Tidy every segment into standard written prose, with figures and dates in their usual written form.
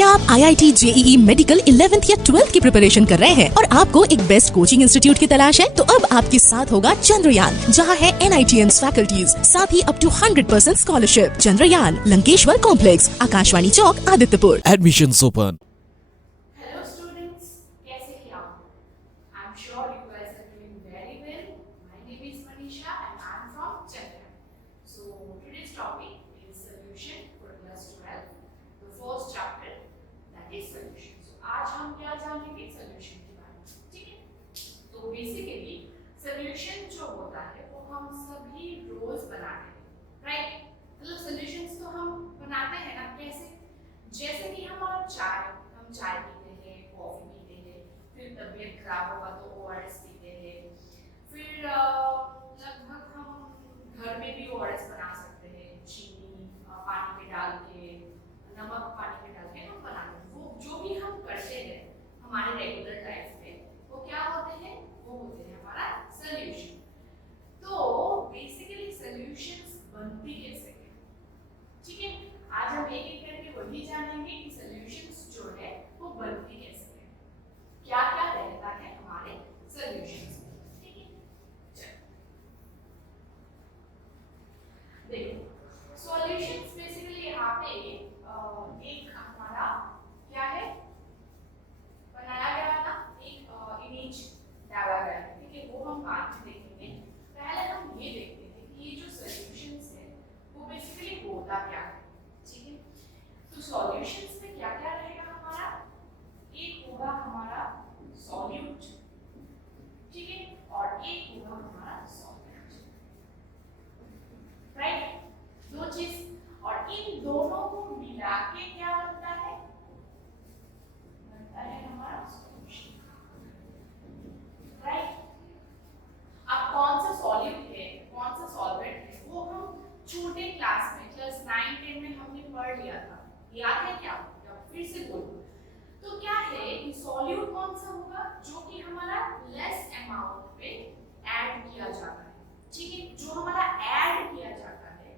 क्या आप IIT JEE medical 11th या 12th की प्रिपरेशन कर रहे हैं और आपको एक बेस्ट कोचिंग इंस्टीट्यूट की तलाश है? तो अब आपके साथ होगा चंद्रयान, जहां है NITS फैकल्टीज, साथ ही up to 100% scholarship. Chandrayaan, Lankeshwar complex, Akashvani Chowk, Adityapur. Admissions open. Hello students, कैसे हैं आप? I'm sure you guys are doing very well. My name is Manisha and I'm from Chennai. So today's topic is solution for class 12, the first chapter, that is solution. So आज हम क्या जानेंगे solution के बारे में, ठीक है? तो basically solution जो होता है वो हम सभी रोज बनाते हैं, right? मतलब solutions तो हम बनाते हैं ना, कैसे? जैसे कि हम चाय पीते हैं, कॉफी पीते हैं, फिर तबीयत खराब होगा तो ORS पीते हैं, फिर लगभग हम घर में भी ORS बना सकते हैं, चीनी पानी में डाल के, नमक पानी में डाल के हम बनाते हैं। वो जो भी हम करते हैं हमारे रेगुलर लाइफ में, वो क्या होते हैं? वो होते हैं हमारा सोल्यूशन। तो बेसिकली सोल्यूशंस बनती कैसे हैं, ठीक है? आज हम एक एक करके वही जानेंगे कि सॉल्यूशंस जो है वो बनती कैसे है, क्या क्या रहता है हमारे सॉल्यूशंस में, ठीक है? चलो देखो, सॉल्यूशंस बेसिकली यहाँ पे एक हमारा क्या है बनाया गया ना, एक इमेज डाला गया है, ठीक है? वो हम बाद में देखेंगे। पहले हम ये देखते हैं कि ये जो सॉल्यूशंस है वो बेसिकली होता क्या है, ठीक है? तो सॉल्यूशंस में क्या क्या रहेगा हमारा? एक होगा हमारा सॉल्यूट, ठीक है? और एक होगा हमारा सॉल्वेंट, राइट? दो चीज, और इन दोनों को मिला के क्या बनता है? बनता है हमारा सॉल्यूशन, राइट? अब कौन सा सॉल्यूट है, कौन सा सॉल्वेंट है, वो हम छोटे क्लास में क्लास 9 10 में हमने पढ़ लिया था, याद है क्या? या फिर से बोलो तो क्या है कि सॉल्यूट कौन सा होगा? जो कि हमारा लेस अमाउंट पे ऐड किया जाता है, ठीक है? जो हमारा ऐड किया जाता है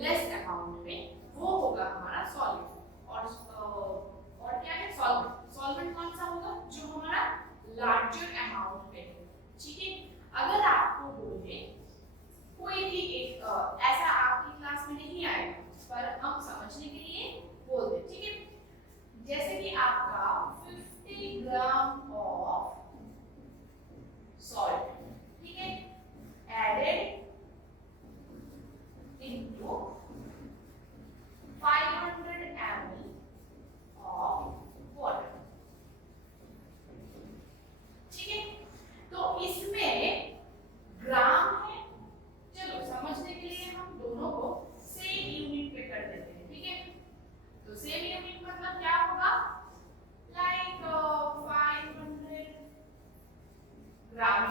लेस अमाउंट पे, वो होगा हमारा सॉल्यूट। और क्या है? सॉल्वेंट। सॉल्वेंट कौन सा होगा? जो हमारा लार्जर अमाउंट पे, ठीक है? अगर आपको बोले कोई भी एक ऐसा आपकी क्लास में नहीं आएगा, पर हम समझने के लिए बोल दे, ठीक है? जैसे कि आपका 50 ग्राम ऑफ सॉल्ट, ठीक है, added into 500 ml of water, ठीक है? तो इसमें ग्राम है, चलो समझने के लिए हम दोनों को सेम यूनिट पे कर देते हैं, ठीक है? तो सेम यूनिट मतलब क्या होगा? Like 500 gram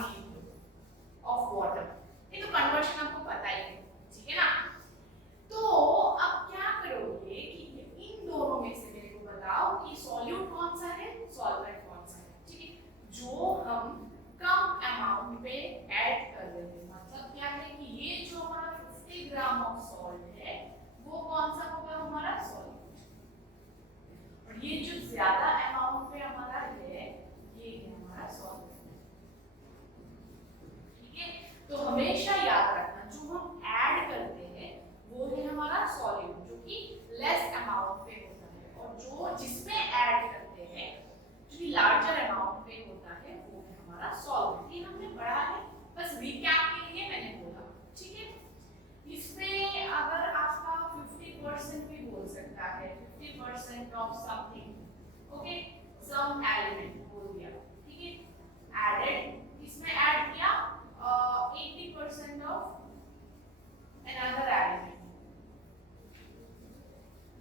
of water. ये तो कन्वर्शन आपको पता ही है, ठीक है ना? तो अब क्या करोगे कि इन दोनों में से मेरे को बताओ कि सॉल्यूट कौन सा है, सॉल्वेंट कौन सा है, ठीक है? जो हम कम अमाउंट पे ऐड कर रहे हैं, मतलब क्या है कि ये जो हमारा 50 ग्राम ऑफ सॉल्ट है वो कौन सा होगा? हमारा सॉल्यूट। और ये जो ज्यादा अमाउंट पे हमारा है ये है हमारा सॉल्वेंट, ठीक है? तो हमेशा याद रखना जो हम ऐड करते हैं वो है हमारा सॉल्यूट, जो कि लेस अमाउंट पे होता है, और जो जिसमें ऐड करते हैं जो कि लार्जर अमाउंट पे होता है वो है हमारा सॉल्वेंट। ये हमने पढ़ा है, बस रिकैप के लिए मैंने बोला, ठीक है? इसमें अगर आपका 50% भी बोल सकता है, 50% of something, okay, some element बोल दिया, ठीक है? एडेड, इसमें ऐड किया 80% ऑफ अनदर एलिमेंट।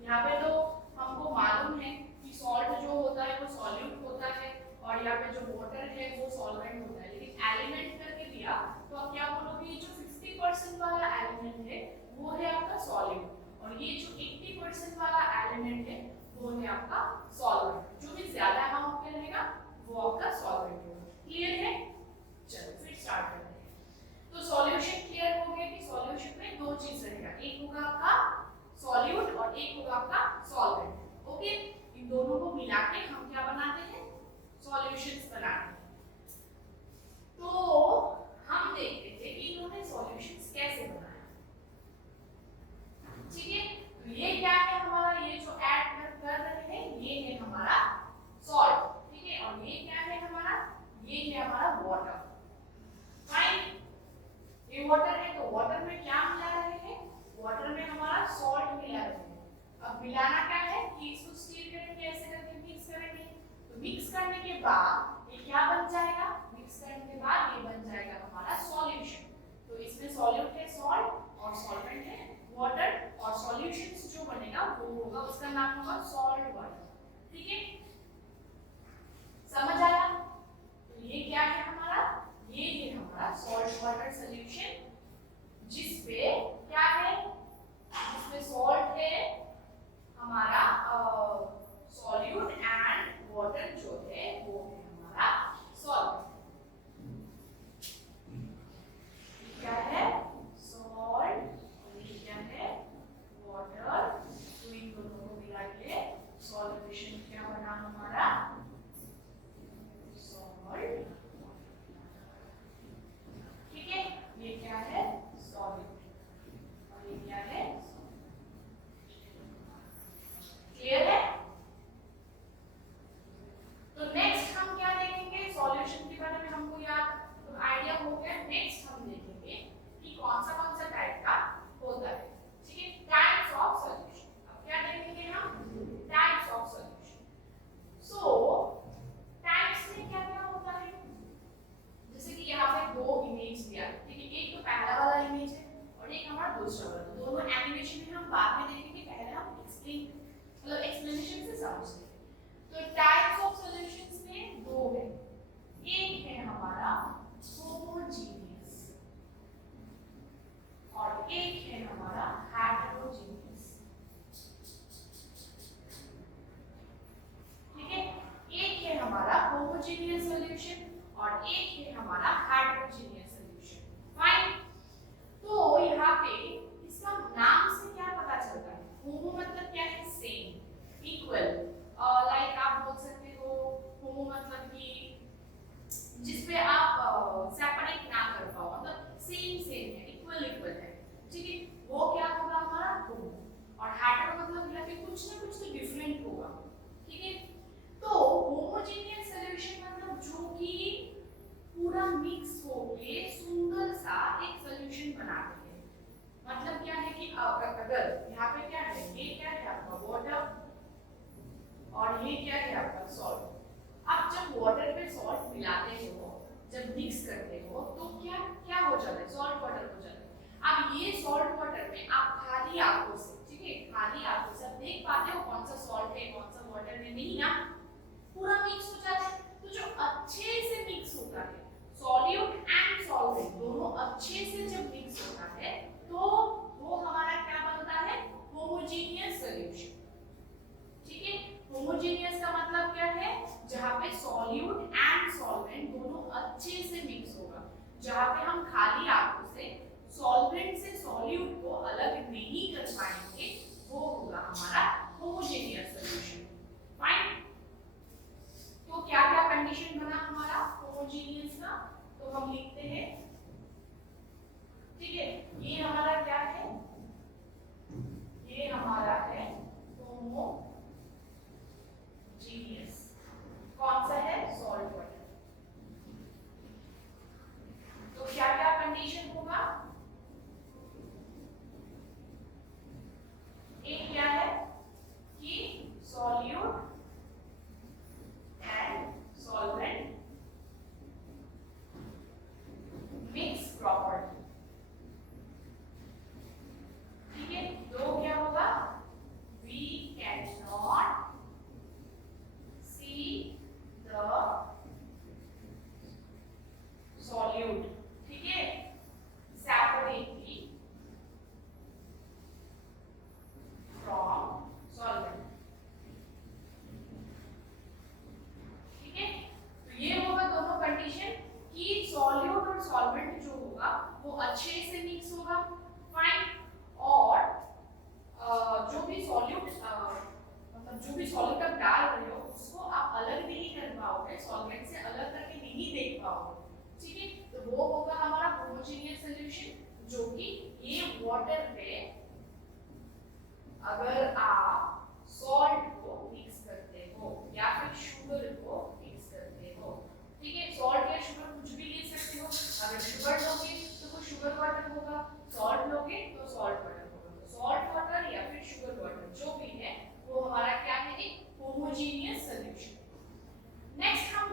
यहाँ पे तो हमको मालूम है कि सॉल्ट जो होता है वो सॉल्यूट होता है, और यहाँ पे जो वाटर है वो सॉल्वेंट होता है, लेकिन एलिमेंट करके दिया तो आप क्या बोलोगे? जो 50% वाला एलिमेंट है वो है आपका सॉल्यूट, और ये जो 80% वाला एलिमेंट है वो है आपका सॉल्वेंट। जो भी ज्यादा अमाउंट में रहेगा वो आपका सॉल्वेंट होगा। क्लियर है? चलो फिर स्टार्ट करते हैं। तो सॉल्यूशन क्लियर हो गया कि सॉल्यूशन में दो चीज रहेगा, एक होगा आपका सॉल्यूट और एक होगा आपका सॉल्वेंट, ओके? इन दोनों बाद ये क्या बन जाएगा, मिक्स करने के बाद ये बन जाएगा हमारा सॉल्यूशन। तो इसमें सॉल्यूट है सॉल्ट और सॉल्वेंट है वाटर, और सॉल्यूशंस जो बनेगा वो होगा, उसका नाम होगा सॉल्ट वाटर। ठीक है, समझ आया? तो ये क्या है हमारा, ये है हमारा सॉल्ट वाटर सॉल्यूशन, जिसपे क्या है, जिसमें सॉल्ट है हमारा सॉल्यूट एंड वाटर जो है वो है हमारा सॉल्वेंट। क्या है सॉल्ट और ये क्या है वाटर, तो इन दोनों को मिला के सॉल्यूशन क्या बना हमारा सॉल्ट। ठीक है, ये क्या है सॉल्यूट और ये क्या है, क्लियर है? तो नेक्स्ट हम क्या देखेंगे, सॉल्यूशन के बारे में हमको याद तो आइडिया हो गया। नेक्स्ट हम देखेंगे कि कौन सा टाइप का होता है। ठीक है, टाइप्स ऑफ सॉल्यूशन। अब क्या देखेंगे हम, types of solution. So types में क्या क्या होता है, जैसे कि यहाँ पे दो इमेज दिया है। ठीक है, एक तो पहला वाला इमेज है और एक हमारा दूसरा वाला। दोनों एनिमेशन में हम बाद में देखेंगे, पहले हम एक्सप्लेन मतलब एक्सप्लेनेशन से समझते हैं। तो टाइप्स ऑफ सॉल्यूशंस में दो है, एक है हमारा होमोजेनियस और एक है हमारा हेटेरोजेनियस। ठीक है, एक है हमारा होमोजेनियस सॉल्यूशन और एक है हमारा हेटेरोजेनियस सॉल्यूशन। फाइन, तो यहाँ पे इसका नाम से क्या पता चलता है, होमो मतलब क्या है सेम, इक्वल, लाइक आप बोल सकते हो होमो मतलब कि जिसपे आप सेपरेट ना कर पाओ, मतलब सेम सेम है, इक्वल इक्वल है। ठीक है, वो क्या होगा हमारा होमो। और हेटेरो मतलब यहाँ पे कुछ ना कुछ तो डिफरेंट होगा। ठीक है, तो होमोजेनियस सॉल्यूशन मतलब जो कि पूरा मिक्स होके सुंदर सा एक सॉल्यूशन बनाते हैं। मतलब क्या है कि अगर यहाँ पे क्या है, ये क्या है आपका वाटर और ये क्या है आपका सॉल्ट। आप जब वाटर पे सॉल्ट मिलाते हो, जब मिक्स करते हो तो क्या क्या हो जाता है, सॉल्ट वाटर हो जाता है। अब ये सॉल्ट वाटर में आप खाली आंखों से, ठीक है, खाली आंखों से आप देख पाते हो कौन सा सॉल्ट है कौन सा वाटर है, नहीं ना, पूरा मिक्स हो जाता है। तो जो अच्छे से मिक्स होता है, सॉल्यूट एंड सॉल्वेंट दोनों अच्छे से जब मिक्स होता है तो वो हमारा क्या बनता है, होमोजेनियस सॉल्यूशन। ठीक है, होमोजेनियस का मतलब क्या है, जहां पे सॉल्यूट एंड सॉल्वेंट दोनों अच्छे से मिक्स होगा, जहां पे हम खाली आंखों से सॉल्वेंट से सॉल्यूट को अलग नहीं कर पाएंगे, वो होगा हमारा होमोजेनियस सॉल्यूशन। फाइन, तो क्या क्या कंडीशन बना हमारा होमोजेनियस का, तो हम लिखते हैं। ठीक है, ये हमारा क्या है, ये हमारा है होमोजेनियस, कौन सा है, सॉल्ट वाटर। तो क्या क्या कंडीशन होगा, एक क्या है कि solute and solvent mix properly. ठीक है, दो क्या होगा, we can not see the solute, ठीक है, separately from solvent। ठीक है, तो ये होगा दोनों कंडीशन कि सॉल्यूट और सॉल्वेंट जो होगा वो अच्छे से मिक्स होगा। फाइन, और जो भी सॉल्यूट मतलब जो भी सॉल्यूट आप डाल रहे हो उसको आप अलग नहीं कर पाओगे, सॉल्वेंट से अलग करके नहीं देख पाओगे। ठीक है, तो वो होगा हमारा होमोजेनियस सॉल्यूशन, जो कि ये वाटर पे अगर आप सॉल्ट को मिक्स करते हो या फिर शुगर को मिक्स करते हो। ठीक है, सॉल्ट या शुगर कुछ भी ले सकते हो, अगर शुगर लोगे तो वो शुगर वाटर होगा, सॉल्ट लोगे तो सॉल्ट वाटर होगा। तो सॉल्ट वाटर या फिर शुगर वाटर जो भी है वो हमारा क्या है, एक होमोजेनियस सॉल्यूशन। नेक्स्ट हम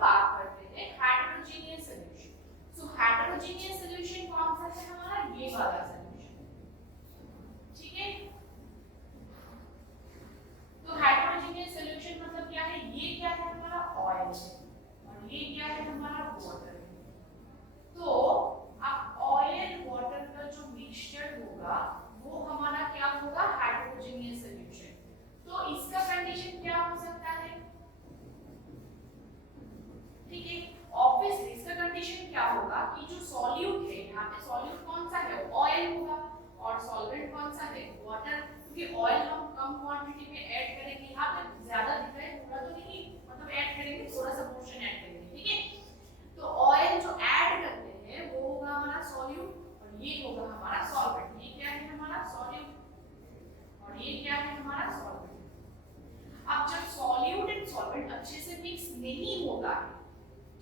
सॉल्वेंट अच्छे से मिक्स नहीं होता है,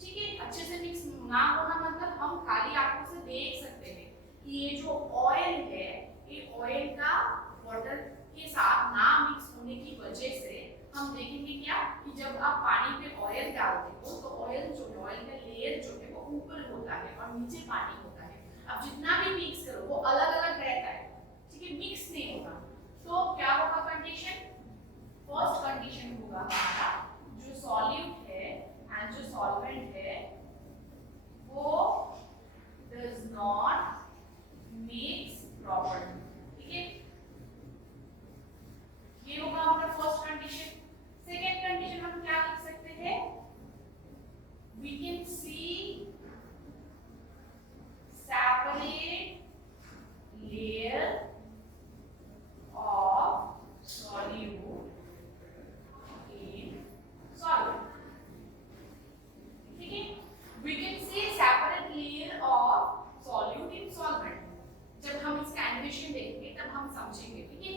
ठीक है। अच्छे से मिक्स ना होना मतलब हम खाली आंखों से देख सकते हैं कि ये जो ऑयल है, ये ऑयल का वाटर के साथ ना मिक्स होने की वजह से हम देखेंगे क्या कि जब आप पानी पे ऑयल डालते हो तो ऑयल जो है, ऑयल का लेयर जो है वो ऊपर होता है और नीचे पानी होता है। अब जितना भी मिक्स करो वो अलग अलग रहता है, ठीक है, मिक्स नहीं होगा। तो क्या होगा कंडीशन? फर्स्ट कंडीशन होगा हमारा जो सॉल्यूट है एंड जो सॉल्वेंट है वो डज नॉट मिक्स प्रॉपर्ली, ठीक है। ये होगा हमारा फर्स्ट कंडीशन। सेकेंड कंडीशन हम क्या लिख सकते हैं? We can see separate layer of solute in solvent, ठीक है। We can see separate layer of solute in solvent। जब हम इसका एनिमेशन देखेंगे तब हम समझेंगे, ठीक है।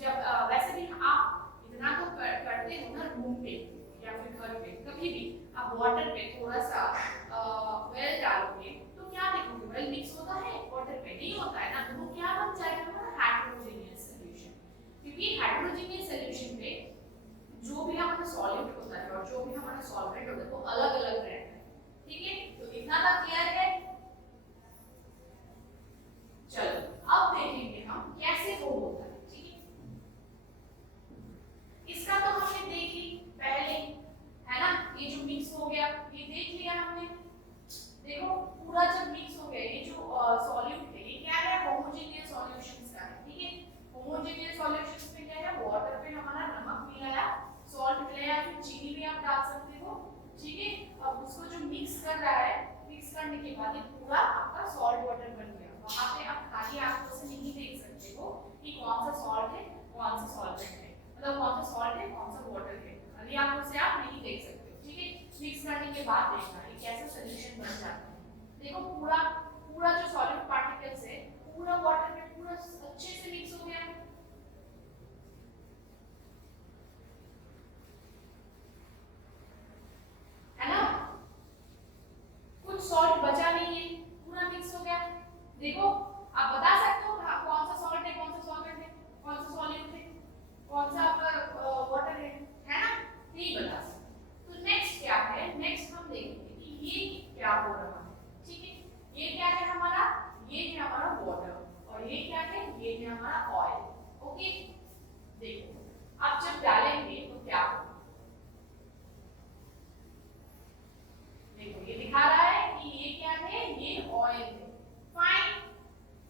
जब वैसे भी आप इतना तो करते हो ना रूम पे या फिर घर पे, कभी भी आप वाटर पे थोड़ा सा वेल डालोगे तो क्या देखोगे? वेल मिक्स होता है, वाटर पे नहीं होता है ना, तो वो क्या बन जाएगा? हमारा हेटेरोजेनियस सॉल्यूशन। क्योंकि हेटेरोजेनियस सॉल्यूशन में जो भी हमारा सॉल्यूट होता है और जो भी हमारा सॉल्वेंट होता है वो अलग अलग रहता है, ठीक है। तो इतना तो क्लियर है। चलो अब देखेंगे हम कैसे वो होता है, ठीक है। इसका तो हमने देख ली पहले, है ना। ये जो मिक्स हो गया ये देख लिया हमने। देखो पूरा जब मिक्स हो गया, ये जो सॉल्यूट है ये क्या है? होमोजेनियस सॉल्यूशंस का है, ठीक है। होमोजेनियस सॉल्यूशंस में क्या है? वाटर पे हमारा नमक मिलाया, सॉल्ट मिलाया, फिर चीनी भी आप डाल सकते हो, ठीक है। अब उसको जो मिक्स कर रहा है, मिक्स करने के बाद ये पूरा आपका सॉल्ट वाटर बन गया। वहां पे आप खाली आंखों से नहीं देख सकते हो कि कौन सा सॉल्ट है कौन सा सॉल्वेंट है, मतलब कौन सा सॉल्ट है कौन सा वाटर है, खाली आंखों से आप नहीं देख सकते, ठीक है। मिक्स करने के बाद देखना ये कैसा सॉल्यूशन बन जाता है। देखो पूरा पूरा जो सॉलिड पार्टिकल्स है पूरा वाटर में पूरा अच्छे से मिक्स हो गया, है ना। कुछ सॉल्ट बचा नहीं है, पूरा मिक्स हो गया। देखो आप बता सकते हो कौन सा सॉल्ट है कौन सा सॉल्वेंट है, कौन सा सॉल्यूट है कौन सा आपका वाटर है ना, नहीं बता सकते। तो नेक्स्ट क्या है? नेक्स्ट हम देखेंगे कि ये क्या हो रहा है, ठीक है। ये क्या है हमारा? ये है हमारा वाटर और ये क्या है? ये है हमारा ऑयल, ओके। देखो आप जब डालेंगे तो क्या होगा? देखो ये दिखा रहा है कि ये क्या है? ये ऑयल है, फाइन।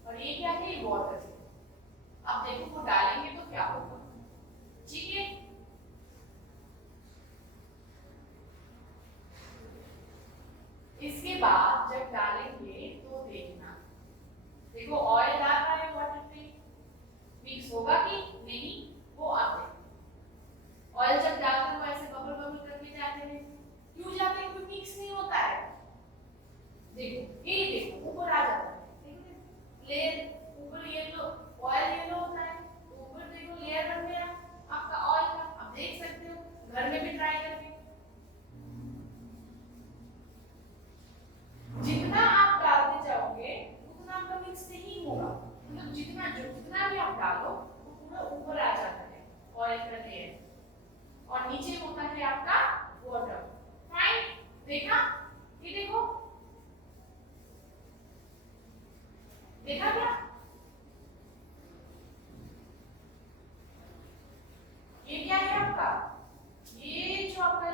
और ये क्या है? वाटर है। अब देखो वो डालेंगे तो क्या होगा, ठीक है। इसके बाद जब डालेंगे तो देखना, देखो ऑयल डाल रहा है वाटर पे, मिक्स होगा कि नहीं? वो आप देखो ऑयल जब डालते हो ऐसे बबल बबल करके जाते हैं, क्यों जाते हैं? क्योंकि मिक्स नहीं होता है। देखो ये देखो ऊपर आ जाता है, देखो लेयर ऊपर येलो, ऑयल येलो होता है तो ऊपर देखो लेयर बन गया आपका ऑयल का। आप देख सकते हो घर में भी ट्राई करके, जितना आप डालते जाओगे उतना आपका मिक्स नहीं होगा, मतलब जितना भी आप डालो वो पूरा ऊपर आ जाता है ऑयल का लेयर और नीचे होता है आपका वाटर, फाइन। देखा? ये देखो देखा क्या? ये क्या है आपका? ये जो आपका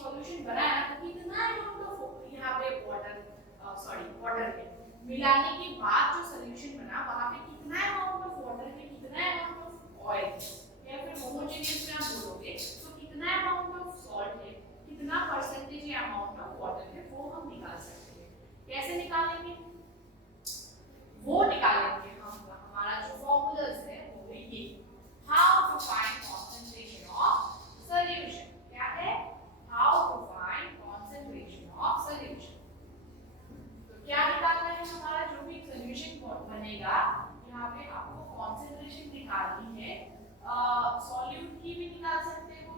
सॉल्यूशन बनाया तो कितना अमाउंट ऑफ यहाँ पे वाटर है मिलाने के बाद जो सॉल्यूशन बना वहां पे कितना अमाउंट ऑफ वाटर है, कितना अमाउंट ऑफ ऑयल या फिर होमोजेनियस में आप बोलोगे तो कितना अमाउंट ऑफ सॉल्ट है, कितना परसेंटेज या अमाउंट ऑफ वाटर है, वो हम निकाल सकते हैं। कैसे निकालेंगे? वो निकालेंगे हम हमारा जो फॉर्मूलाज है वो ये how to find concentration of solution. क्या है? How to find concentration of solution. तो क्या निकालना है? हमारा जो भी सॉल्यूशन बनेगा यहाँ पे आपको कॉन्सेंट्रेशन निकालनी है। सॉल्यूट की भी निकाल सकते हो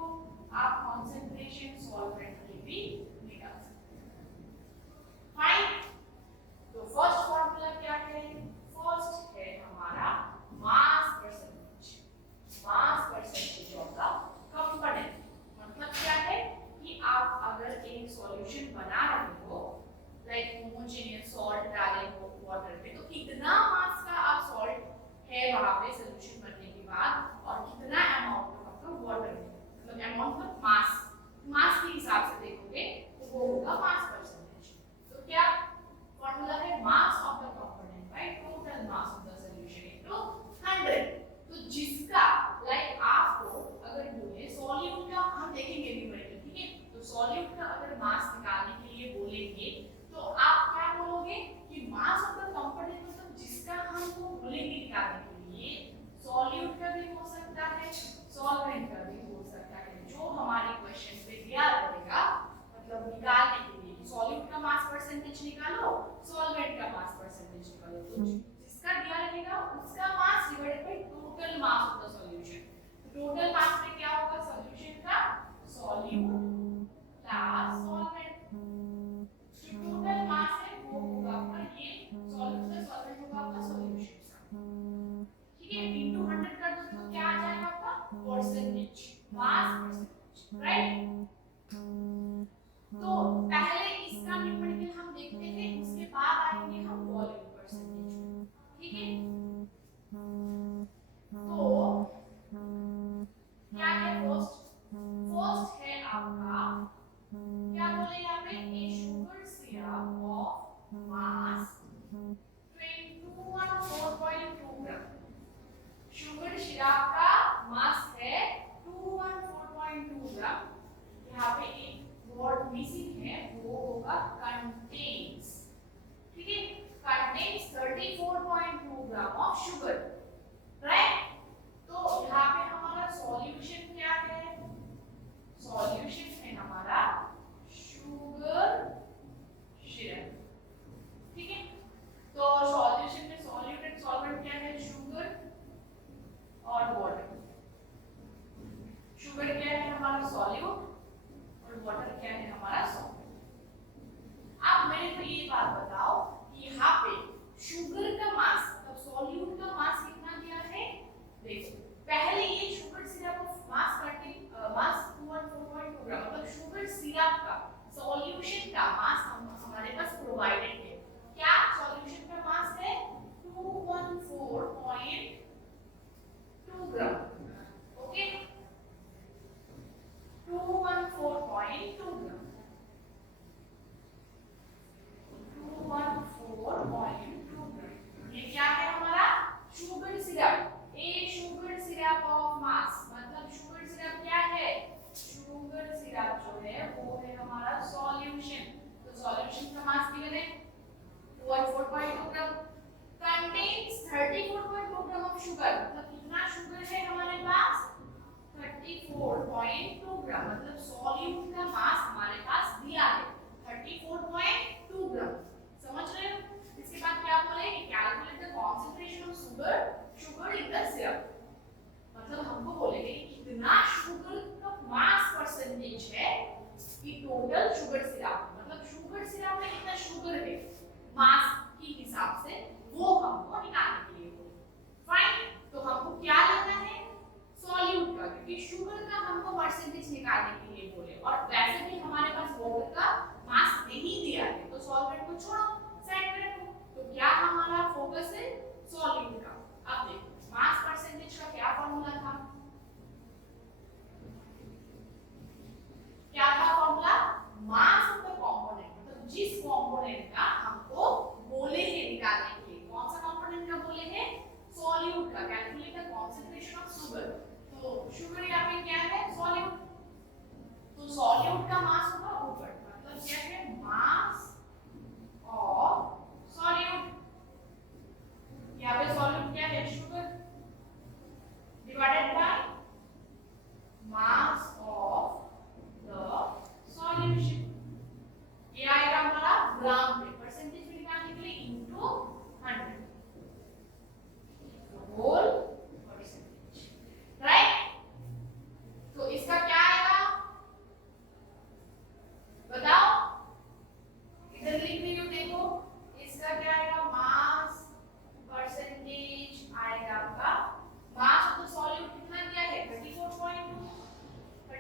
आप, कॉन्सेंट्रेशन सॉल्वेंट की भी निकाल सकते हो। फाइन। तो फर्स्ट फॉर्मूला क्या है? फर्स्ट है हमारा mass percentage. Mass percentage of the component मतलब क्या है कि आप अगर एक सॉल्यूशन बना रहे हो लाइक होमोजेनियस सॉल्ट डाले हो वाटर में तो कितना मास का आप सॉल्ट है वहां पे सॉल्यूशन बनने के बाद और कितना अमाउंट ऑफ आपका वाटर है, मतलब अमाउंट ऑफ मास के हिसाब से देखोगे तो वो होगा मास परसेंटेज। तो क्या फॉर्मूला है? Mass of the component by total mass of the solution into 100। तो जिसका लाइक आपको अगर बोले सॉल्यूट का, हम देखेंगे न्यूमेरिकल, ठीक है? तो सॉल्यूट का अगर मास निकालने के लिए बोलेंगे तो आप क्या बोलोगे कि मास ऑफ द कंपोनेंट मतलब जिसका हमको बोलेंगे निकालने के लिए सॉल्यूट का भी हो सकता है, सॉल्वेंट का भी हो सकता है, जो हमारे क्वेश्चन पे दिया रहेगा मतलब निकालने के लिए कि सॉल्यूट का मास परसेंटेज निकालो, सॉल्वेंट का मास परसेंटेज निकालो। तो जिसका दिया रहेगा उसका mass divided by total mass of the solution. Total mass में क्या होगा सॉल्यूशन का? Solute plus solvent. जो टोटल मास है वो होगा आपका ये सॉल्यूट का सॉल्वेंट होगा आपका सॉल्यूशन का, ठीक है? इनटू 100 कर दो तो क्या आ जाएगा आपका? Percentage, mass percentage, right? तो पहले इसका न्यूमेरिकल हम देखते हैं, उसके बाद आएंगे हम वॉल्यूम परसेंटेज, ठीक है? तो क्या है फर्स्ट है आपका क्या बोले यहाँ पे a sugar syrup of mass 214.2 gram. Sugar syrup का मास है 214.2 ग्राम। यहाँ पे एक वर्ड मिसिंग है वो होगा कंटेन्स, ठीक है? Contains 34.2 gram of sugar, right? तो यहाँ पे हमारा सॉल्यूशन क्या है? सॉल्यूशन है हमारा शुगर सिरप, ठीक है? तो सॉल्यूशन में सॉल्यूट एंड सॉल्वेंट क्या है? शुगर और वाटर। शुगर क्या है हमारा? सॉल्यूट और वाटर क्या है हमारा? सॉल्वेंट। अब मेरे को ये बात बताओ कि यहाँ पे शुगर का मास मतलब सॉल्यूट का मास कितना दिया है? देखो पहले ये शुगर सिरप ऑफ मास मास 214.2 ग्राम मतलब शुगर सिरप का सॉल्यूशन का मास हमारे पास प्रोवाइडेड है। क्या सॉल्यूशन का मास है? 214.2 ग्राम, ओके? 214.2 ग्राम, 214.2 ग्राम। ये क्या है हमारा? Sugar syrup. A sugar syrup of मास मतलब शुगर सिरप क्या है? शुगर सिरप जो है वो है हमारा सॉल्यूशन। तो सॉल्यूशन का मास कितना है? 214.2 ग्राम। कंटेन्स 34.2 ग्राम ऑफ शुगर मतलब कितना शुगर है हमारे पास? 34.2 ग्राम मतलब सॉल्यूट का मास हमारे पास दिया है 34.2 ग्राम। समझ रहे हो? इसके बाद क्या बोले कि calculate the concentration of sugar in the syrup मतलब हमको बोलेंगे कि कितना शुगर का मास परसेंटेज है कि टोटल शुगर सिरप मतलब शुगर सिरप में कितना शुगर है मास के हिसाब से वो हमको निकालने के लिए बोले। फाइन। तो हमको क्या लेना है? सॉल्यूट का, क्योंकि शुगर का हमको परसेंटेज निकालने के लिए बोले और वैसे भी हमारे पास वाटर का मास नहीं दिया है तो सॉल्वेंट को छोड़ो, साइड में रखो। तो क्या हमारा फोकस है? सॉल्यूट का। अब देखो शुगर, तो शुगर यहाँ पे क्या है सॉल्यूट, तो सॉल्यूट का मास होगा ऊपर, मतलब क्या है मास ऑफ सॉल्यूट, यहाँ पे सॉल्यूट क्या है sugar divided by mass of the solution, ये आएगा हमारा ग्राम पे, परसेंटेज में निकालने के लिए इनटू 100 होल परसेंटेज, राइट। तो इसका क्या आएगा बताओ, इधर लिख रही हूं देखो, इसका क्या आएगा मास परसेंटेज आएगा आपका, मास ऑफ द सॉल्यूट कितना दिया है 34.2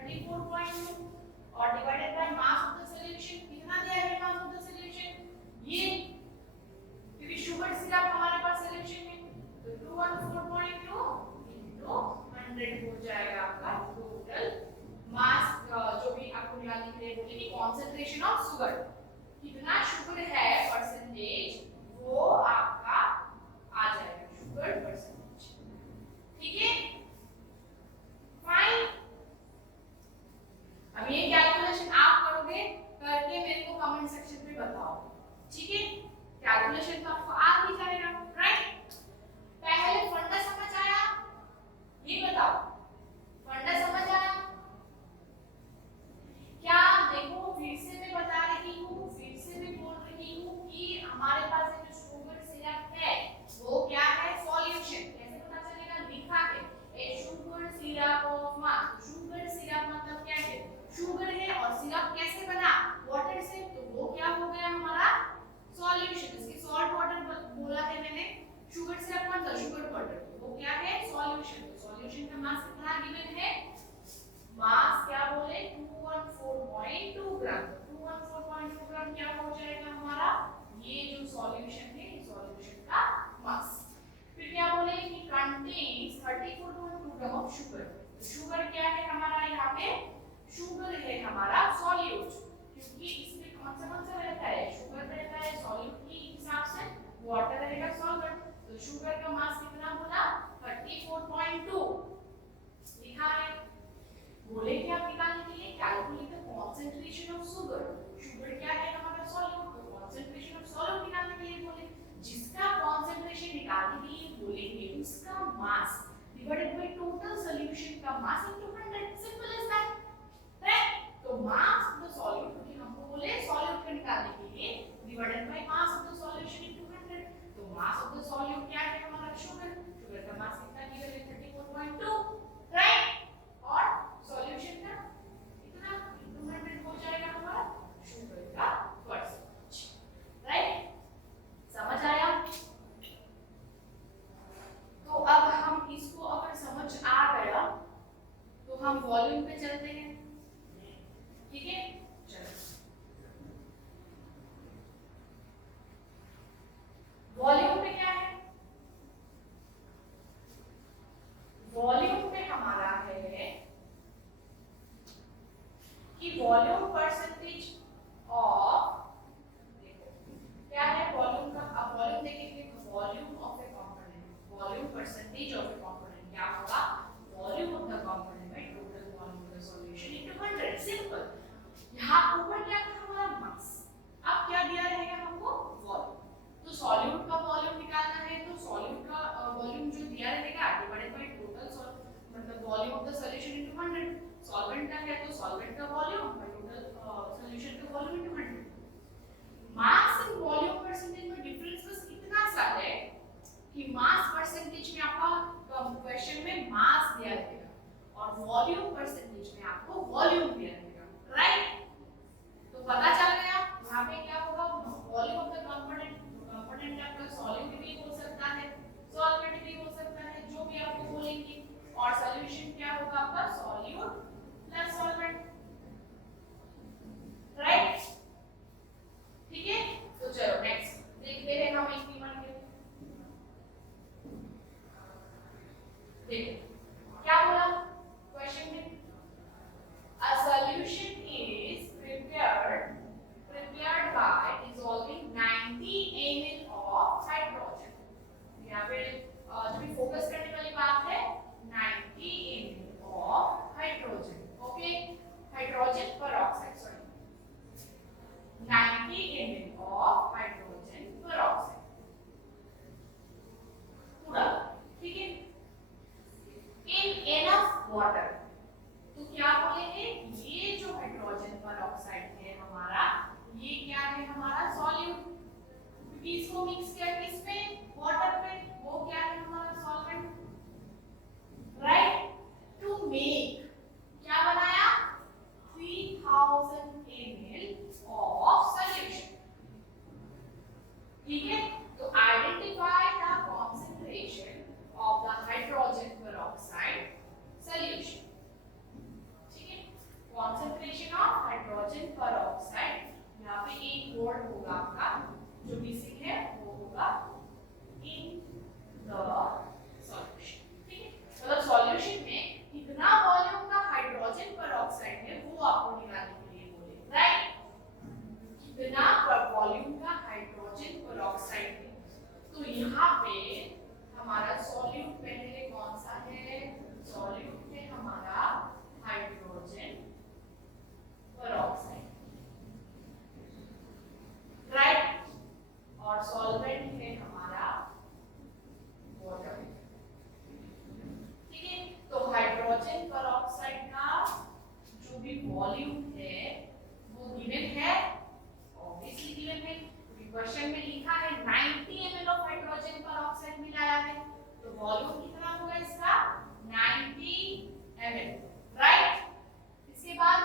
और divided by mass of the solution कितना दिया है, मास ऑफ द सॉल्यूशन ये, क्योंकि शुगर सिरप हमारे पास सॉल्यूशन में, तो 214.2 into 100 हो जाएगा आपका टोटल मास, जो भी आपको निकालने के लिए बोले कि कॉन्सेंट्रेशन ऑफ शुगर, कितना शुगर है परसेंटेज वो आपका आ जाएगा शुगर परसेंटेज, ठीक है फाइन। अब ये कैलकुलेशन आप करोगे, करके मेरे को कमेंट सेक्शन में बताओ, ठीक है। कैलकुलेशन तो आपको आ ही जाएगा, राइट। पहले फंडा समझ आया, ये बताओ फंडा समझ आया क्या, देखो फिर से मैं बता रही हूँ, फिर से मैं बोल रही हूँ कि हमारे पास जो शुगर सिरप है वो क्या है सॉल्यूशन, कैसे पता चलेगा लिखा है a sugar syrup of mass, sugar syrup मतलब क्या है शुगर है और सिरप कैसे बना वाटर से, तो वो क्या हो गया हमारा सॉल्यूशन, इसकी सॉल्ट वाटर बोला है मैंने, शुगर सिरप मतलब शुगर वाटर, तो वो क्या है सॉल्यूशन, तो सॉल्यूशन का मास कितना गिवन है, मास क्या बोले 214.2 ग्राम, 214.2 ग्राम क्या हो जाएगा हमारा ये जो सॉल्यूशन है सॉल्यूशन का मास। फिर क्या बोले कि कंटेन्स 34.2 ग्राम ऑफ शुगर, तो शुगर क्या है हमारा यहाँ पे शुगर है हमारा सॉल्यूट, क्योंकि इसमें कौन सा रहता है शुगर रहता है, सॉल्यूट के हिसाब से वाटर रहेगा सॉल्वेंट, तो शुगर का मास कितना बोला 34.2 लिखा है, बोले कि आप निकालने के लिए calculate the concentration of sugar, sugar क्या है हमारा सॉल्यूट, तो कंसंट्रेशन ऑफ सॉल्यूट निकालने के लिए बोले, जिसका कंसंट्रेशन निकालने के लिए बोलेंगे उसका mass divided by total solution का mass into 100, simple as that, right. तो मास ऑफ द सॉल्यूट, क्योंकि हमको बोले सॉल्यूट को निकालने के लिए divided by mass of the solution into 100, तो मास ऑफ द सॉल्यूट क्या है हमारा शुगर, शुगर का मास कितना गिवन है 34.2, राइट, और सॉल्यूशन का कितना इनटू 100 हो जाएगा हमारा शुगर का परसेंटेज, राइट, समझ आया। तो अब हम इसको अगर समझ आ गया तो हम वॉल्यूम पे चलते हैं, ठीक है चलो, वॉल्यूम पे क्या है, वॉल्यूम पे हमारा है कि वॉल्यूम परसेंटेज ऑफ, देखो क्या है वॉल्यूम का, अब वॉल्यूम देखेंगे तो volume of A component, volume percentage of A component क्या होगा, volume of the component by total volume of the solution into 100, simple. यहां ऊपर क्या था हमारा मास, अब क्या दिया रहेगा हमको वॉल्यूम, तो सॉल्यूट का वॉल्यूम निकालना है, तो सॉल्यूट का वॉल्यूम जो दिया रहेगा डिवाइडेड बाय टोटल मतलब volume of the solution into 100, solvent का है तो सॉल्वेंट का वॉल्यूम बाय टोटल सॉल्यूशन का volume into 100। Mass and volume percentage में डिफरेंस बस इतना सा है कि मास परसेंटेज में आपका क्वेश्चन में मास दिया रहेगा और वॉल्यूम परसेंटेज में आपको वॉल्यूम दिया रहेगा, राइट। तो पता चल गया यहाँ पे क्या होगा, volume of the component, component आपका सॉल्यूट भी हो सकता है, सॉल्वेंट भी हो सकता है, जो भी आपको बोलेंगे, और सॉल्यूशन क्या होगा आपका सॉल्यूट प्लस सॉल्वेंट, राइट, ठीक है। तो चलो नेक्स्ट देखते हैं हम एक नियम के, देखो क्या बोला क्वेश्चन में, a solution is prepared by dissolving 90 ml of hydrogen, यहाँ पे जो भी फोकस करने वाली बात है 90 वाटर। तो क्या बोलेंगे, ये जो हाइड्रोजन परऑक्साइड है हमारा, ये क्या है हमारा सॉल्यूट, क्योंकि इसको मिक्स किया किसमें, वाटर में, वो क्या है हमारा सॉल्वेंट, राइट। टू मेक क्या बनाया, 3000 ml ऑफ सॉल्यूशन, ठीक है। तो identify the concentration of the hydrogen peroxide solution, ठीक है। कॉन्सेंट्रेशन ऑफ हाइड्रोजन पेरोक्साइड, यहाँ पे एक वर्ड होगा आपका जो बेसिक है, वो होगा इन द सॉल्यूशन, ठीक है। मतलब सॉल्यूशन में कितना वॉल्यूम का हाइड्रोजन पेरोक्साइड है वो आपको निकालने के लिए बोले, राइट। कितना वॉल्यूम का हाइड्रोजन पेरोक्साइड है, तो यहाँ पे हमारा सॉल्यूट पहले कौन सा है, सॉल्यूट है हमारा हाइड्रोजन पेरोक्साइड, राइट, और सॉल्वेंट है हमारा वाटर, ठीक है। तो हाइड्रोजन पेरोक्साइड का जो भी वॉल्यूम है वो गिवन है, ऑब्वियसली गिवन है, क्वेश्चन में लिखा है 90 ml ऑफ हाइड्रोजन पेरोक्साइड मिलाया है, तो वॉल्यूम कितना होगा इसका, 90 ml, राइट। इसके बाद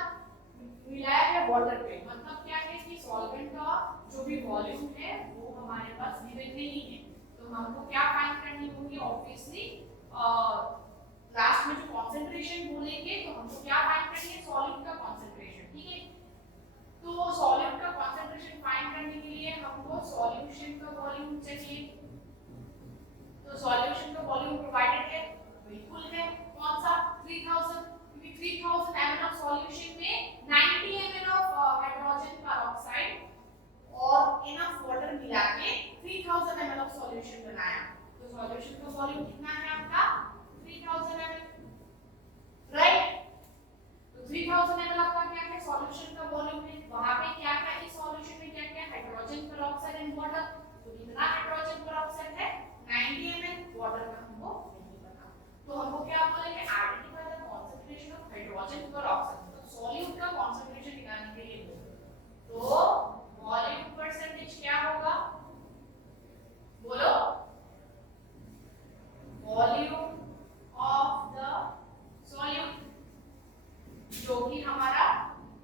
मिलाया है वाटर पे, मतलब क्या है कि सॉल्वेंट का जो भी वॉल्यूम है वो हमारे पास गिवन नहीं है, तो हमको क्या फाइंड करनी होगी, ऑब्वियसली लास्ट में जो कॉन्सेंट्रेशन बोलेंगे तो हमको क्या फाइंड करनी है, सॉल्यूट का कॉन्सेंट्रेशन, ठीक है। तो सॉल्यूट का कॉन्सेंट्रेशन फाइंड करने के लिए हमको सॉल्यूशन का वॉल्यूम चाहिए, तो सॉल्यूशन का वॉल्यूम प्रोवाइडेड है, बिल्कुल है, कौन सा, 3000, क्योंकि 3000 ml ऑफ सॉल्यूशन में 90 ml ऑफ हाइड्रोजन पेरोक्साइड और इनफ वाटर मिला के 3000 ml ऑफ सॉल्यूशन बनाया, तो सॉल्यूशन का वॉल्यूम कितना है आपका, 3000 ml, राइट। तो 3000 ml आपका क्या है, सॉल्यूशन का वॉल्यूम है, वहां पे क्या क्या है, सॉल्यूशन में क्या क्या है, हाइड्रोजन पेरोक्साइड एंड वाटर, तो कितना हाइड्रोजन पेरोक्साइड है, 90 ml, वाटर का हमको नहीं पता, तो हमको क्या बोलेंगे, identify the concentration of hydrogen peroxide, तो सॉल्यूट का कॉन्सेंट्रेशन निकालने के लिए बोले, तो वॉल्यूम परसेंटेज क्या होगा, बोलो, वॉल्यूम ऑफ द सॉल्यूट, जो कि हमारा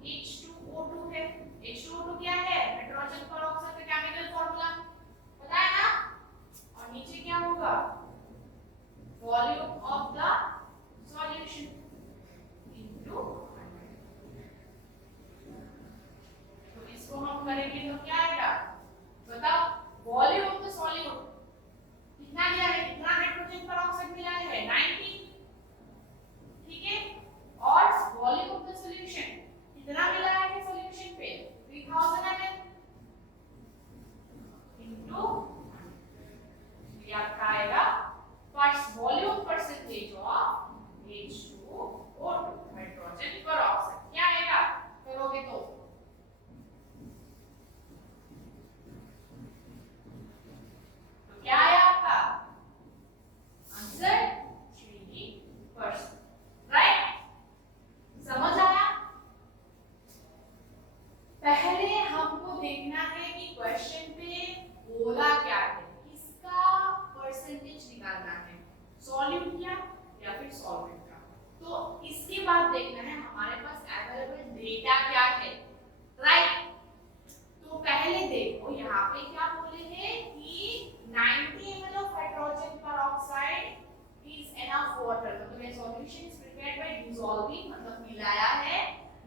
H2O2 है, H2O2 क्या है, हाइड्रोजन पेरोक्साइड का केमिकल फार्मूला पता है ना, और नीचे क्या होगा, volume of the solution into 100, तो इसको हम करेंगे तो क्या आएगा, बताओ, वॉल्यूम ऑफ द सॉल्यूट कितना लिया है, कितना हाइड्रोजन पेरोक्साइड मिला है, 90, ठीक है, और वॉल्यूम ऑफ द सॉल्यूशन कितना मिला है सॉल्यूशन पे, 3000 ml इनटू, ये आपका आएगा first volume percentage of H2O2 hydrogen peroxide, क्या आएगा, करोगे तो क्या आया आपका आंसर, 3%, राइट। समझ आया, पहले हमको देखना है कि क्वेश्चन पे बोला क्या है, किसका परसेंटेज निकालना है, सॉल्यूट क्या या फिर सॉल्वेंट का, तो इसके बाद देखना है हमारे पास अवेलेबल डेटा क्या है, राइट। तो पहले देखो यहाँ पे क्या बोले हैं कि 90 ml of hydrogen peroxide is enough water, मतलब ये solution is prepared by dissolving, मतलब मिलाया है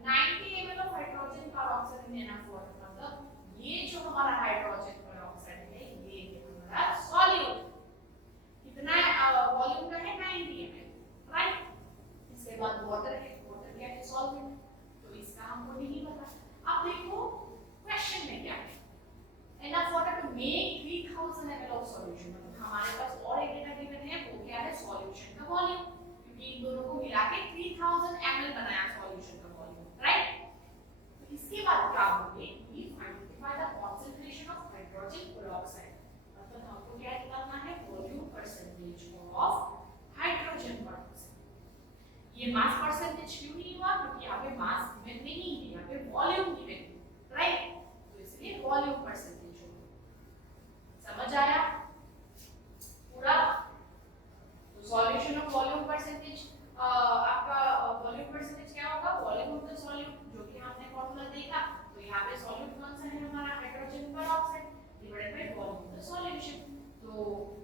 90 ml of hydrogen peroxide in enough water, मतलब ये जो हमारा हाइड्रोजन पेरोक्साइड है ये हमारा सॉल्यूट, कितना वॉल्यूम का है, 90 ml, राइट। इसके बाद वाटर है, वाटर क्या है, सॉल्वेंट, तो इसका हमको नहीं पता। अब देखो क्वेश्चन में क्या है, enough water to make 3000 ml of solution, मतलब हमारे पास और एक डेटा गिवन है, वो क्या है, सॉल्यूशन का वॉल्यूम, क्योंकि इन दोनों को मिला के 3000 ml बनाया सॉल्यूशन का वॉल्यूम, राइट। तो इसके बाद क्या होंगे, we identify the concentration of hydrogen peroxide, मतलब हमको क्या निकालना है, वॉल्यूम परसेंटेज ऑफ हाइड्रोजन ये मास परसेंटेज क्यों नहीं हुआ? क्योंकि यहाँ पे मास गिवन नहीं है, यहाँ पे वॉल्यूम गिवन है, राइट? तो इसलिए वॉल्यूम परसेंटेज होगा। समझ आया पूरा? तो सॉल्यूशन ऑफ वॉल्यूम परसेंटेज, आपका वॉल्यूम परसेंटेज क्या होगा? वॉल्यूम ऑफ द सॉल्यूट, जो कि हमने फॉर्मूला देखा। तो यहाँ पे सॉल्यूट कौन सा है हमारा? Hydrogen peroxide divided by volume of the solution. तो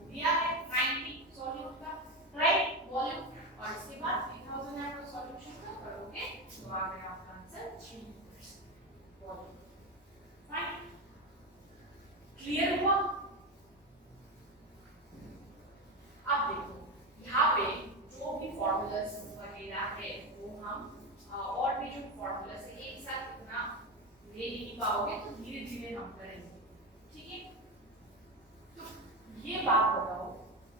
दिया है 90 सॉल्यूट का, राइट, वॉल्यूम। और इसके बाद 3000 आप सॉल्यूशन का करोगे तो आ गया आपका आंसर 3% वॉल्यूम। फाइन, क्लियर हुआ? अब देखो यहाँ पे जो भी फॉर्मूलास वगैरह है वो हम और भी जो फॉर्मूलास है एक साथ इतना ले नहीं पाओगे, तो धीरे धीरे हम करेंगे, ठीक है? तो ये बात बताओ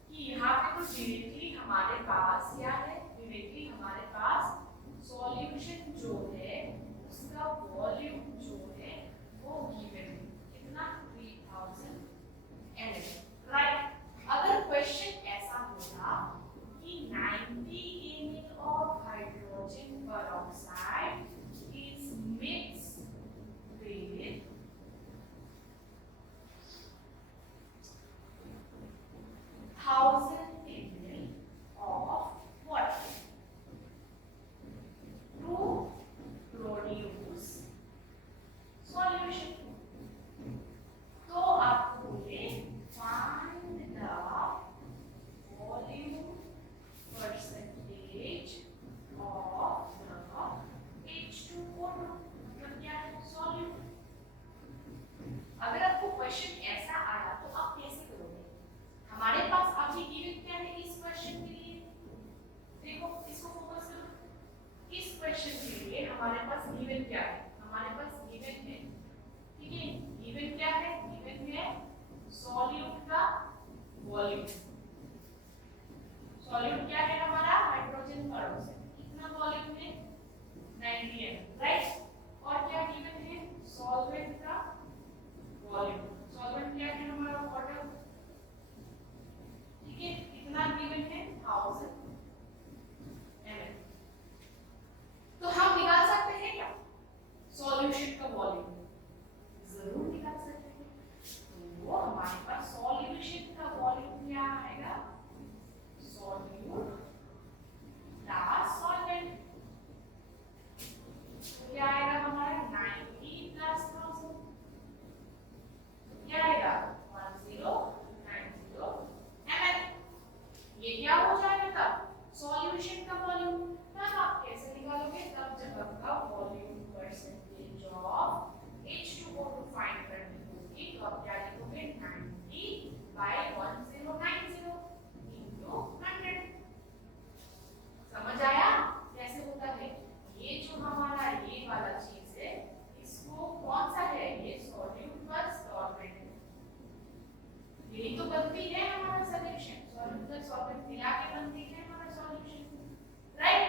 कि यहाँ पे तो डायरेक्टली हमारे पास क्या है? डायरेक्टली हमारे पास सॉल्यूशन जो है उसका वॉल्यूम जो है वो गिवन है, कितना? 3000 ml, राइट? अगर क्वेश्चन ऐसा होता कि 90 ml of hydrogen peroxide is mixed with 1000 ml of water to produce solution, तो आपको बोले find the volume percentage of the H2O, मतलब क्या है? सॉल्यूट। अगर आपको क्वेश्चन ऐसा आया तो आप कैसे करोगे? हमारे पास अभी गिवन क्या है इस क्वेश्चन के लिए? देखो इसको फोकस करो। इस क्वेश्चन के लिए हमारे पास गिवन क्या है? हमारे पास गिवन है, ठीक है, गिवन क्या है? गिवन है सॉल्यूट का वॉल्यूम। सॉल्यूट क्या है हमारा? Hydrogen peroxide. कितना वॉल्यूम है? 90 ml, राइट? और क्या गिवन है? सॉल्वेंट का वॉल्यूम। सॉल्वेंट क्या है हमारा? वाटर, ठीक है, कितना गिवन है? 1000 ml। तो हम निकाल सकते हैं क्या सॉल्यूशन का वॉल्यूम? जरूर निकाल सकते हैं। तो हमारे पास सॉल्यूशन का वॉल्यूम क्या आएगा? सॉल्यूट प्लस सॉल्वेंट, तो क्या आएगा हमारा? 90 प्लस 1000, क्या आएगा? 1090 ml। ये क्या हो जाएगा तब? सॉल्यूशन का वॉल्यूम। तब आप कैसे निकालोगे? तब जब आपका वॉल्यूम परसेंटेज ऑफ H2O को फाइंड करनी होगी, तो आप क्या लिखोगे? 90 by 1090 into 100। समझ आया कैसे होता है? ये जो हमारा ये वाला चीज है, इसको कौन सा है? ये सॉल्यूट प्लस सॉल्वेंट, यही तो बनती है हमारा सॉल्यूशन। सॉल्यूट प्लस सॉल्वेंट मिला के बनती है हमारा सॉल्यूशन, राइट?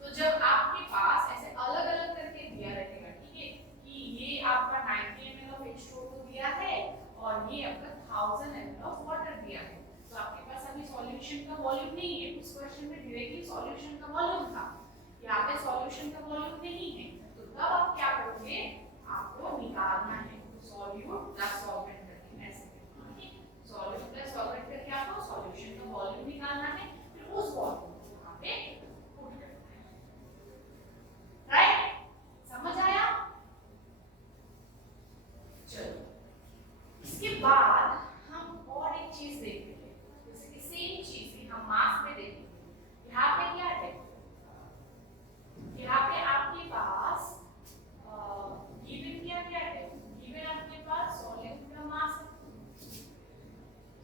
तो जब आपके पास ऐसे अलग अलग करके दिया रहेगा, ठीक है, कि ये आपका 90 ml ऑफ H2O दिया है और ये आपका 1000 ml ऑफ वाटर दिया है, तो आपके पास अभी सॉल्यूशन का वॉल्यूम नहीं है। उस क्वेश्चन में डायरेक्टली सॉल्यूशन का वॉल्यूम था, यहाँ पे सॉल्यूशन का वॉल्यूम नहीं है, तो तब आप क्या करोगे? आपको निकालना है सॉल्यूट प्लस सॉल्वेंट करके, ऐसे करके, सॉल्यूट प्लस सॉल्वेंट करके आपको सॉल्यूशन का वॉल्यूम निकालना है, फिर उस वॉल्यूम को यहाँ पे पुट करना है, राइट? समझ आया? चलो इसके बाद हम और एक चीज देखेंगे, जैसे कि सेम चीज ही हम मास में देखेंगे। यहाँ पे क्या है? यहाँ पे आपके पास गिवन क्या है? गिवन आपके पास सॉल्यूट का मास है।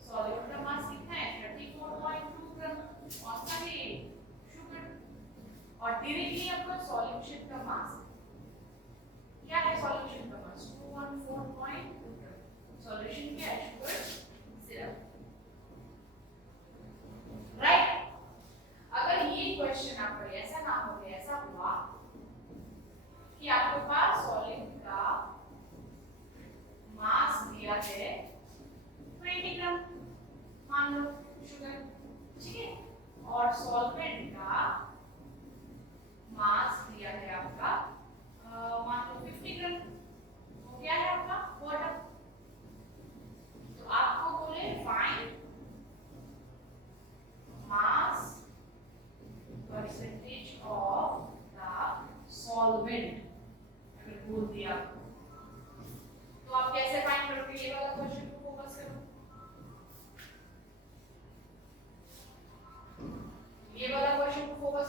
सॉल्यूट का मास कितना है? 34.2 ग्राम। कौन सा है? शुगर। और डायरेक्टली आपका सॉल्यूशन का मास क्या है? सॉल्यूशन का मास 214.2 ग्राम। सॉल्यूशन क्या है? Sugar syrup, right? अगर ये क्वेश्चन आपका ऐसा ना हो, ऐसा हुआ कि आपके पास सॉल्यूट का मास दिया है 20 ग्राम, मान लो शुगर, ठीक है, और सॉल्वेंट का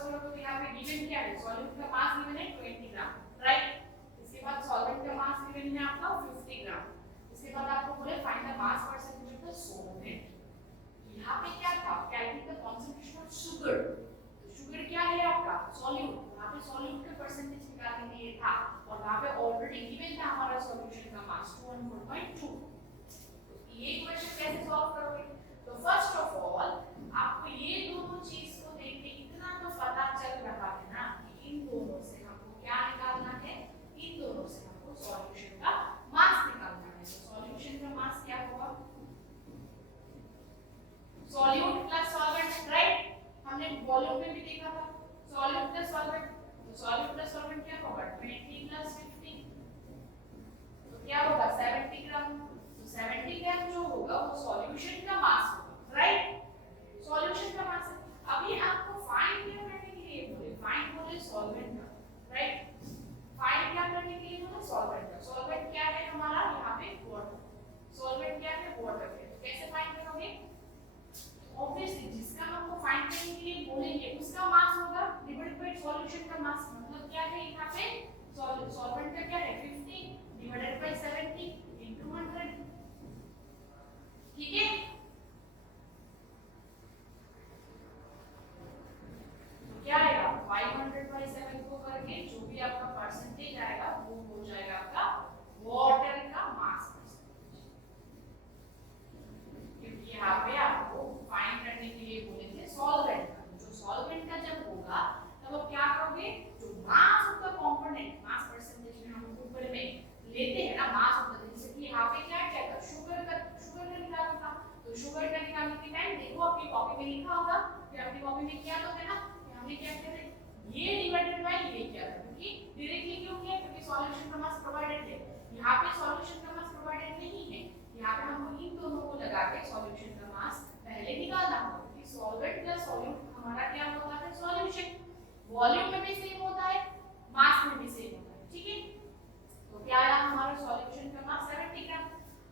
करो तो यहाँ पे गिवन क्या है, सॉल्यूट का मास गिवन है 20 ग्राम, राइट। इसके बाद सॉल्वेंट का मास गिवन है आपका 50 ग्राम। इसके बाद आपको बोले find the mass percentage of the solvent. यहाँ पे क्या था, calculate the concentration of sugar. तो शुगर क्या है आपका, सॉल्यूट। यहाँ पे सॉल्यूट का परसेंटेज निकालने के लिए था और वहाँ पे ऑलरेडी गिवन था हमारा सॉल्यूशन का मास 214.2। ये क्वेश्चन कैसे सॉल्व करोगे, तो फर्स्ट ऑफ ऑल आपको ये दोनों चीज को देख के इतना तो पता चल रहा है ना कि इन दोनों से हमको क्या निकालना है, इन दोनों से हमको सॉल्यूशन का मास निकालना है। तो सॉल्यूशन का मास क्या होगा, सॉल्यूट प्लस सॉल्वेंट, राइट। हमने वॉल्यूम में भी देखा था सॉल्यूट प्लस सॉल्वेंट, तो सॉल्यूट प्लस सॉल्वेंट क्या होगा 20 प्लस 50, तो क्या होगा 70 ग्राम। 70 ग्राम जो होगा वो सॉल्यूशन का मास होगा, राइट, सॉल्यूशन का मास। अभी आपको फाइंड क्या करने के लिए बोले, फाइंड बोले सॉल्वेंट का, राइट। फाइंड क्या करने के लिए बोले, सॉल्वेंट का। सॉल्वेंट क्या है हमारा, यहाँ पे वाटर, सॉल्वेंट क्या है, वाटर है। तो कैसे फाइंड करोगे, ऑब्वियसली जिसका हमको फाइंड करने के लिए बोलेंगे उसका मास होगा डिवाइडेड बाय सॉल्यूशन का मास। मतलब क्या है यहाँ पे, सॉल्वेंट का क्या है 50 डिवाइडेड बाय 70 into 100, ठीक है। तो क्या आएगा 500/7 को करके जो भी आपका परसेंटेज आएगा वो हो जाएगा आपका वाटर का मास परसेंटेज। क्योंकि यहाँ पे आपको फाइंड करने के लिए बोलेंगे सॉल्वेंट का। जो सॉल्वेंट का जब होगा तब आप क्या करोगे, जो mass of the component, mass percentage में हम ऊपर में लेते हैं ना मास ऑफ द, जैसे कि यहाँ पे क्या था, शुगर का निकालना था। तो शुगर का निकालने के टाइम देखो आपकी कॉपी में लिखा होगा, फिर अपनी कॉपी में किया तो है ना, हमने क्या किया था, ये डिवाइडेड बाय ये किया था। क्योंकि डायरेक्टली क्यों किया, क्योंकि सॉल्यूशन का मास प्रोवाइडेड है। यहाँ पे सॉल्यूशन का मास प्रोवाइडेड नहीं है, यहाँ पे हमको इन दोनों को लगा के सॉल्यूशन का मास पहले निकालना होगा। क्योंकि सॉल्वेंट प्लस सॉल्यूट हमारा क्या होता है, सॉल्यूशन। वॉल्यूम में भी सेम होता है, मास में भी सेम होता है, ठीक है। तो क्या आया हमारा सॉल्यूशन का मास 70 ग्राम।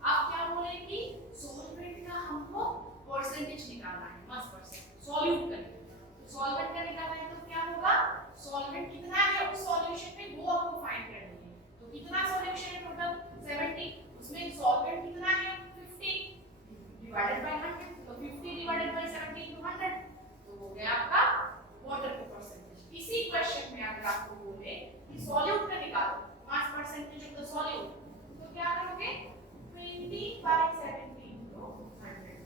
अब क्या बोले कि सॉल्वेंट का हमको परसेंटेज निकालना है, मास परसेंट सॉल्यूट का। तो सॉल्वेंट का निकालना है तो क्या होगा, सॉल्वेंट कितना है उस सॉल्यूशन में वो आपको फाइंड करना है। तो कितना सॉल्यूशन है टोटल 70, उसमें सॉल्वेंट कितना है 50 डिवाइडेड बाय 100, तो 50 डिवाइडेड बाय 70 into 100 तो हो गया आपका वाटर का परसेंटेज। इसी क्वेश्चन में अगर आपको बोले कि सॉल्यूट का निकालो mass percentage of the solute, तो क्या करोगे 20/70 into 100,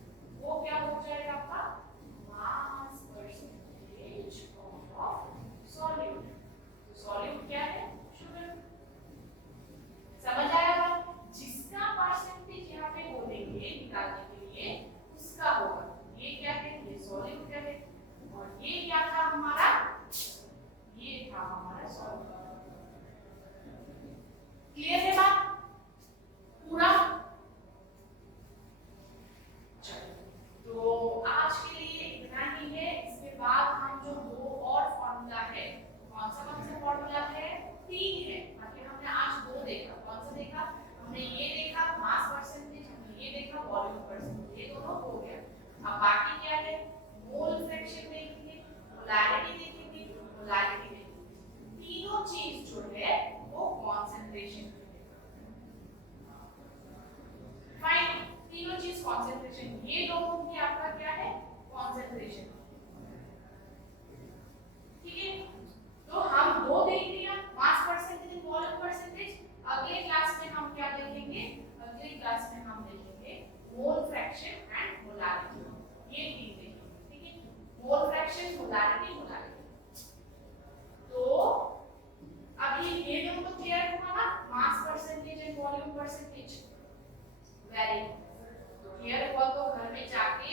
वो क्या हो जाएगा आपका मास परसेंटेज ऑफ सॉल्यूट। तो सॉल्यूट क्या है, शुगर। समझ आया बात, जिसका परसेंटेज यहाँ पे बोलेंगे निकालने के लिए उसका होगा। ये क्या है, ये सॉल्यूट है और ये क्या था हमारा, ये था हमारा सॉल्यूट। क्लियर है बात पूरा। तो आज के लिए इतना ही है। इसके बाद हम जो दो और फॉर्मूला है, कौन सा फॉर्मूला है, 3 है, बाकी हमने आज 2 देखा। कौन सा देखा हमने, ये देखा मास परसेंटेज, हमने ये देखा वॉल्यूम परसेंटेज, ये दोनों हो गया। अब बाकी क्या है, मोल फ्रैक्शन देखेंगे, मोलारिटी देखेंगे, मोलारिटी देखेंगे। तीनों चीज जो है वो कंसंट्रेशन, फाइन, तीनों चीज कंसंट्रेशन, ये दोनों की आपका क्या है कंसंट्रेशन, ठीक है। तो हम 2 देख लिया, मास परसेंटेज और वॉल्यूम परसेंटेज। अगले क्लास में हम क्या देखेंगे, अगले क्लास में हम देखेंगे मोल फ्रैक्शन एंड मोलारिटी, ये 3 देखेंगे, ठीक है। Mole fraction, molarity, molarity. तो अभी ये दोनों तो क्लियर हुआ ना, mass percentage and volume percentage, very good. तो क्लियर हुआ तो घर में जाके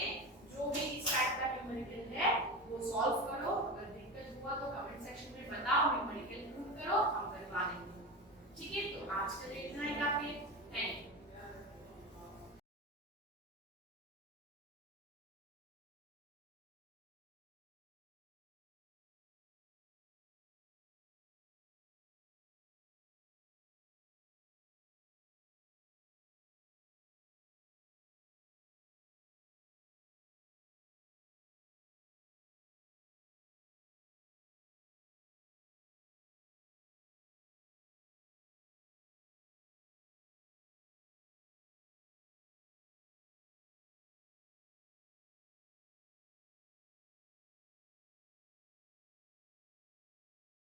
जो भी इस टाइप का न्यूमेरिकल है वो सॉल्व करो। अगर दिक्कत हुआ तो कमेंट सेक्शन में बताओ, न्यूमेरिकल प्रूव करो, हम करवा देंगे, ठीक है। तो आज के लिए